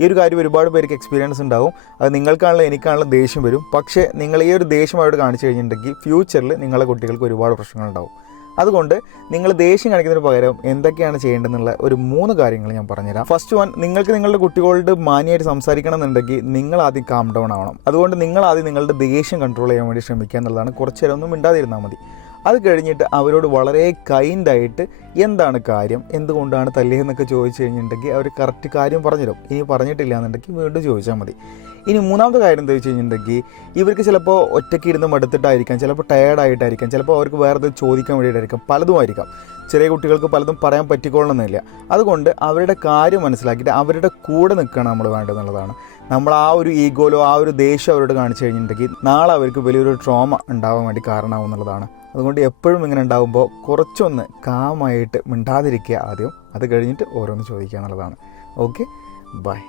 ഈ ഒരു കാര്യം ഒരുപാട് പേർക്ക് എക്സ്പീരിയൻസ് ഉണ്ടാവും. അത് നിങ്ങൾക്കാണല്ലോ എനിക്കാണല്ലോ ദേഷ്യം വരും. പക്ഷേ നിങ്ങൾ ഈ ഒരു ദേഷ്യം അവരോട് കാണിച്ചു കഴിഞ്ഞിട്ടുണ്ടെങ്കിൽ ഫ്യൂച്ചറിൽ നിങ്ങളുടെ കുട്ടികൾക്ക് ഒരുപാട് പ്രശ്നങ്ങളുണ്ടാവും. അതുകൊണ്ട് നിങ്ങൾ ദേഷ്യം കാണിക്കുന്നതിന് പകരം എന്തൊക്കെയാണ് ചെയ്യേണ്ടതെന്നുള്ള ഒരു 3 കാര്യങ്ങൾ ഞാൻ പറഞ്ഞുതരാം. ഫസ്റ്റ് വൺ, നിങ്ങൾക്ക് നിങ്ങളുടെ കുട്ടികളോട് മാന്യമായിട്ട് സംസാരിക്കണം എന്നുണ്ടെങ്കിൽ നിങ്ങൾ ആദ്യം കാം ഡൗൺ ആവണം. അതുകൊണ്ട് നിങ്ങൾ ആദ്യം നിങ്ങളുടെ ദേഷ്യം കൺട്രോൾ ചെയ്യാൻ വേണ്ടി ശ്രമിക്കുക എന്നുള്ളതാണ്. കുറച്ച് നേരം ഒന്നും മിണ്ടാതിരുന്നാൽ മതി. അത് കഴിഞ്ഞിട്ട് അവരോട് വളരെ കൈൻഡായിട്ട് എന്താണ് കാര്യം, എന്തുകൊണ്ടാണ് തല്ലിയെന്നൊക്കെ ചോദിച്ചു കഴിഞ്ഞിട്ടുണ്ടെങ്കിൽ അവർ കറക്റ്റ് കാര്യം പറഞ്ഞുതരും. ഇനി പറഞ്ഞിട്ടില്ല എന്നുണ്ടെങ്കിൽ വീണ്ടും ചോദിച്ചാൽ മതി. ഇനി 3ാമത്തെ കാര്യം എന്താ വെച്ച് കഴിഞ്ഞിട്ടുണ്ടെങ്കിൽ ഇവർക്ക് ചിലപ്പോൾ ഒറ്റയ്ക്ക് ഇരുന്ന് മടുത്തിട്ടായിരിക്കാം, ചിലപ്പോൾ ടയേർഡായിട്ടായിരിക്കാം, ചിലപ്പോൾ അവർക്ക് വേറെ ചോദിക്കാൻ വേണ്ടിയിട്ടായിരിക്കാം, പലതും ആയിരിക്കാം. ചെറിയ കുട്ടികൾക്ക് പലതും പറയാൻ പറ്റിക്കൊള്ളണമെന്നില്ല. അതുകൊണ്ട് അവരുടെ കാര്യം മനസ്സിലാക്കിയിട്ട് അവരുടെ കൂടെ നിൽക്കുകയാണ് നമ്മൾ വേണ്ടതെന്നുള്ളതാണ്. നമ്മൾ ആ ഒരു ഈഗോയിലോ ആ ഒരു ദേഷ്യം അവരോട് കാണിച്ചു കഴിഞ്ഞിട്ടുണ്ടെങ്കിൽ നാളെ അവർക്ക് വലിയൊരു ട്രോമ ഉണ്ടാവാൻ വേണ്ടി കാരണമാവും എന്നുള്ളതാണ്. അതുകൊണ്ട് എപ്പോഴും ഇങ്ങനെ ഉണ്ടാകുമ്പോൾ കുറച്ചൊന്ന് കാമായിട്ട് മിണ്ടാതിരിക്കുക ആദ്യം. അത് കഴിഞ്ഞിട്ട് ഓരോന്ന് ചോദിക്കുക എന്നുള്ളതാണ്. Okay, by.